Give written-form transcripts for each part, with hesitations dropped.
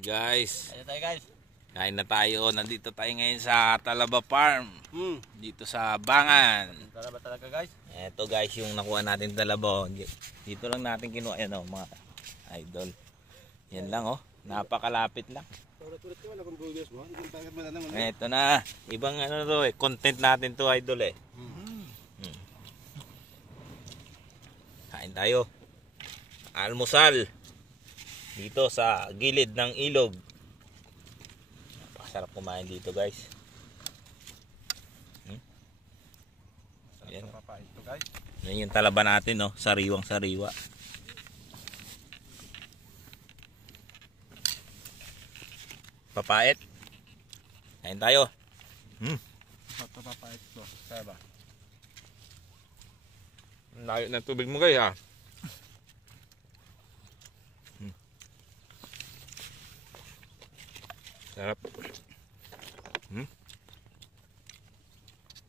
Guys, Ayan tayo guys. kain na tayo. Nandito tayo ngayon sa Talaba Farm. Dito sa Bangan. Talaba talaga guys. Ito guys yung nakuha natin talaba. Dito lang natin kinuha yan mga idol. Yan lang napakalapit lang. Ito na. Ibang content natin to idol . Kain tayo. Almusal. Dito sa gilid ng ilog. Napakasarap kumain dito guys. Ayan. Ito guys. Yan yung talaba natin sariwang sariwa. Papait. Kain tayo. Ito papait to. Kaya ba? Layo ng tubig mo guys . Sarap.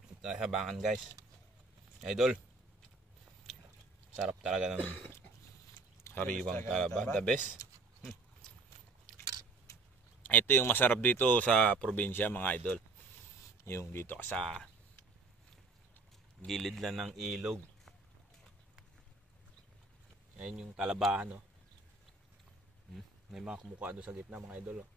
Ito ay habangan guys. Idol. Sarap talaga ng sariwang talaba. The best. Ito yung masarap dito sa probinsya mga idol. Yung dito ka sa gilid lang ng ilog. Yan yung talabahan May mga kumukha doon sa gitna mga idol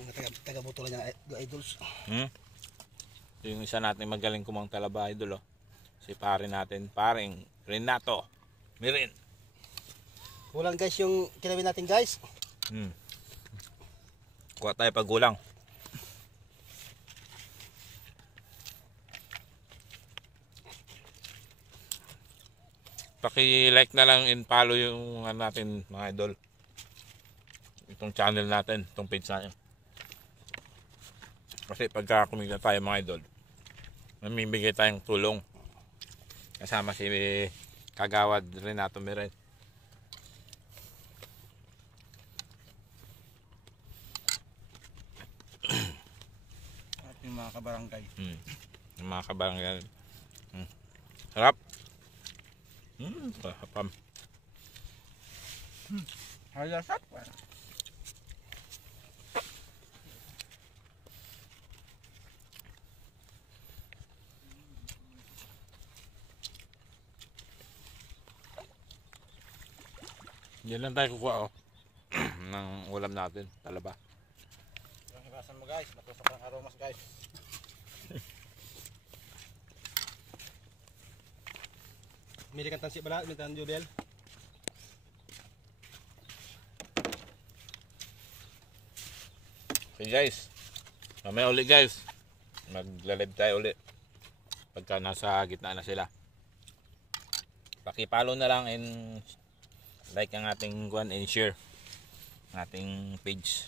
Yung taga-buto lang niya idols. Ito yung isa natin magaling kumang talaba idol Si pare natin, paring Renato Mirin. Kulang guys yung kinawin natin guys. Kuha tayo pag gulang. Paki-like na lang and follow yung natin mga idol. Itong channel natin, itong page natin. Kasi pagka kumita tayo mga idol, mamimigay tayong tulong. Kasama si Kagawad Renato Miren. At yung mga kabarangay. Yung mga kabarangay. Sarap. Sarap. Halasap. Yan lang tayo kukuha ng ulam natin, talaba. Yung hibasan mo guys, matusok ng aromas guys. Mili kang tansi bala, mili kang jubel. Okay guys, mamaya ulit guys, magla-live tayo ulit pagka nasa gitna na sila. Paki-follow na lang and like ang ating and share ang ating page.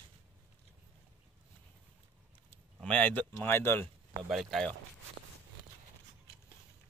Mamaya mga idol, babalik tayo.